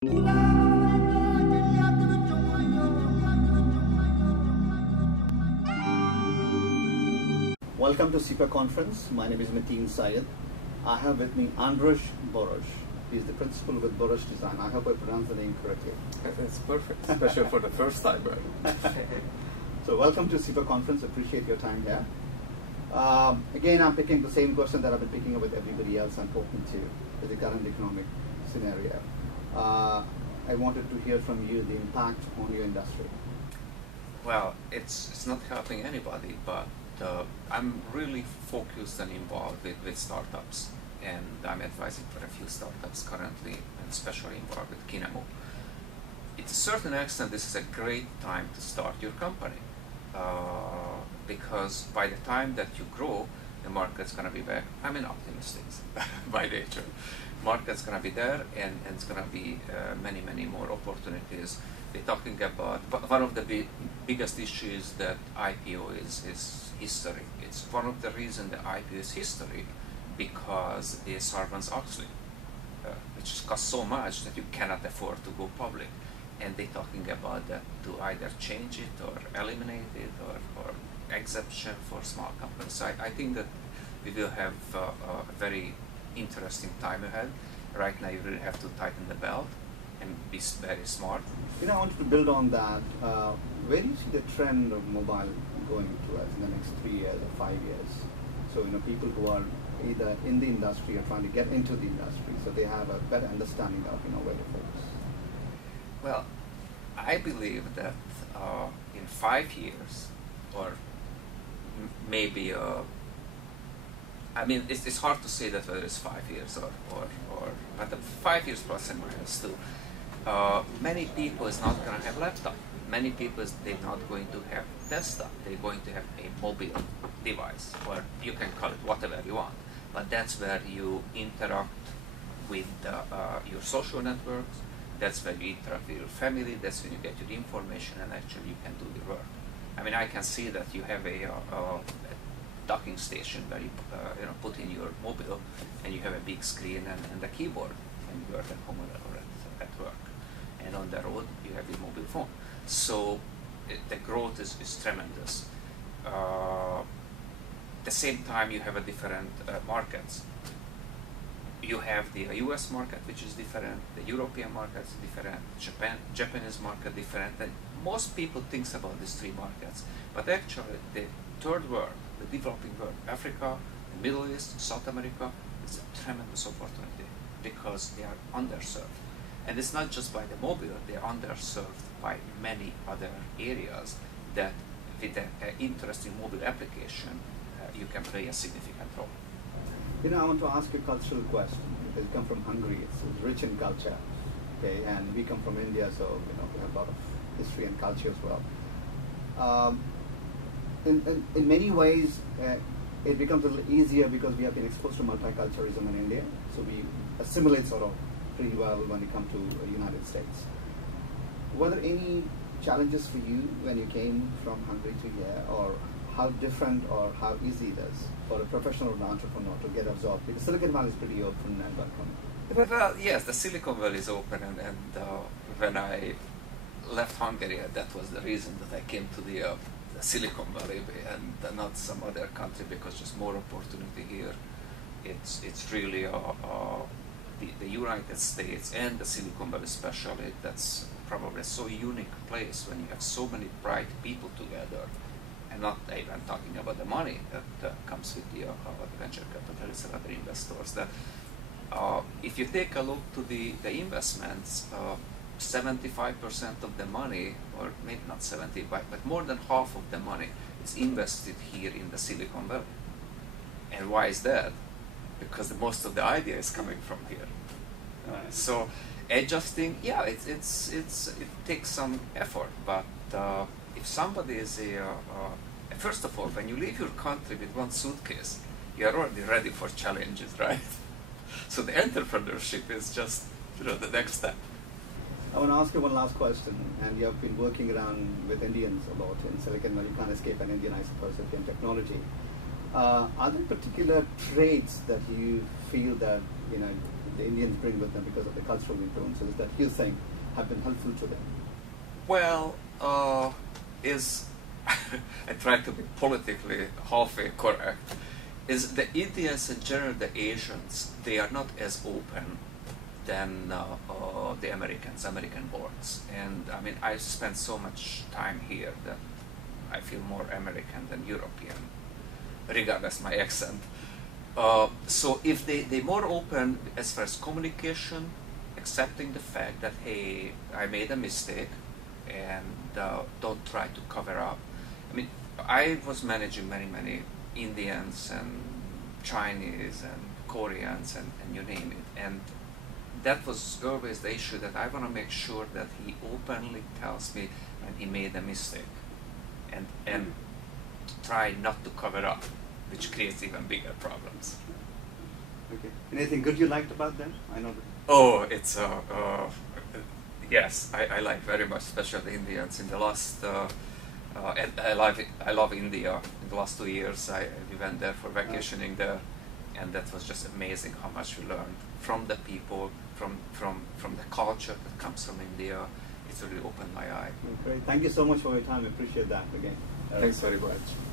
Welcome to SIPA conference. My name is Mateen, Syed. I have with me Andras Boross. He's the principal with Boross Design. I hope I pronounced the name correctly. That's perfect, especially for the first time. So welcome to SIPA conference. Appreciate your time here. Again, I'm picking the same question that I've been picking up with everybody else I'm talking to with the current economic scenario. I wanted to hear from you the impact on your industry. Well, it's not helping anybody, but I'm really focused and involved with startups, and I'm advising for a few startups currently, and especially involved with Kinemo. To a certain extent, this is a great time to start your company, because by the time that you grow, the market's going to be back. I'm an optimistic by nature. Market's going to be there, and it's going to be many more opportunities. We're talking about one of the biggest issues that IPO is history. It's one of the reasons the IPO is history, because the Sarbanes-Oxley, which costs so much that you cannot afford to go public, and they're talking about that to either change it or eliminate it or exemption for small companies. So I think that we will have a very interesting time ahead. Right now, you really have to tighten the belt and be very smart. I wanted to build on that. Where do you see the trend of mobile going towards in the next 3 years or 5 years? So, people who are either in the industry or trying to get into the industry, so they have a better understanding of, where to focus. Well, I believe that in 5 years, or maybe, it's hard to say that whether it's 5 years but 5 years plus and minus too. Many people is not going to have laptop. Many people they're not going to have desktop. They're going to have a mobile device, or you can call it whatever you want. But that's where you interact with your social networks. That's where you interact with your family. That's when you get your information, and actually you can do the work. I can see that you have a docking station where you put in your mobile, and you have a big screen and a keyboard when you are at home or at work. And on the road, you have your mobile phone. So the growth is tremendous. At the same time, you have a different markets. You have the US market, which is different. The European market is different. Japanese market different. And most people think about these three markets, but actually, the third world, the developing world, Africa, the Middle East, South America, is a tremendous opportunity because they are underserved. And it's not just by the mobile, they're underserved by many other areas that with an interesting mobile application, you can play a significant role. I want to ask you a cultural question, because you come from Hungary, it's rich in culture, okay, and we come from India, so we have a lot of history and culture as well. In many ways, it becomes a little easier because we have been exposed to multiculturalism in India, so we assimilate sort of pretty well when you come to the United States. Were there any challenges for you when you came from Hungary to here, or how different or how easy it is for a professional entrepreneur to get absorbed? Because Silicon Valley is pretty open and welcoming. Well, yes, the Silicon Valley is open, and when I left Hungary, that was the reason that I came to the Silicon Valley and not some other country, because just more opportunity here. It's really the United States and the Silicon Valley especially, that's probably a so unique place when you have so many bright people together, and not even talking about the money that comes with the venture capitalists and other investors. That if you take a look to the investments, 75% of the money, or maybe not 70, but more than half of the money is invested here in the Silicon Valley. And why is that? Because most of the idea is coming from here. So adjusting, yeah, it takes some effort, but if somebody is first of all, when you leave your country with one suitcase, you are already ready for challenges, right? So the entrepreneurship is just the next step. I want to ask you one last question, and you have been working around with Indians a lot in Silicon Valley. You can't escape an Indian, I suppose, if you're in technology. Are there particular traits that you feel that the Indians bring with them because of the cultural influences that you think have been helpful to them? Well, I try to be politically halfway correct, is the Indians and generally the Asians, they are not as open than the American-borns. And I mean, I spent so much time here that I feel more American than European, regardless my accent. So if they're more open as far as communication, accepting the fact that, hey, I made a mistake, and don't try to cover up. I mean, I was managing many Indians and Chinese and Koreans and you name it, and that was always the issue, that I want to make sure that he openly tells me when he made a mistake, and try not to cover up, which creates even bigger problems. Okay. Anything good you liked about them? I know that. Oh, it's yes, I like very much, especially the Indians. In the last, and I love India. In the last 2 years, we went there for vacationing there, and that was just amazing how much we learned from the people, from the culture that comes from India. It's really opened my eye. Great. Thank you so much for your time. I appreciate that again. Thanks very much.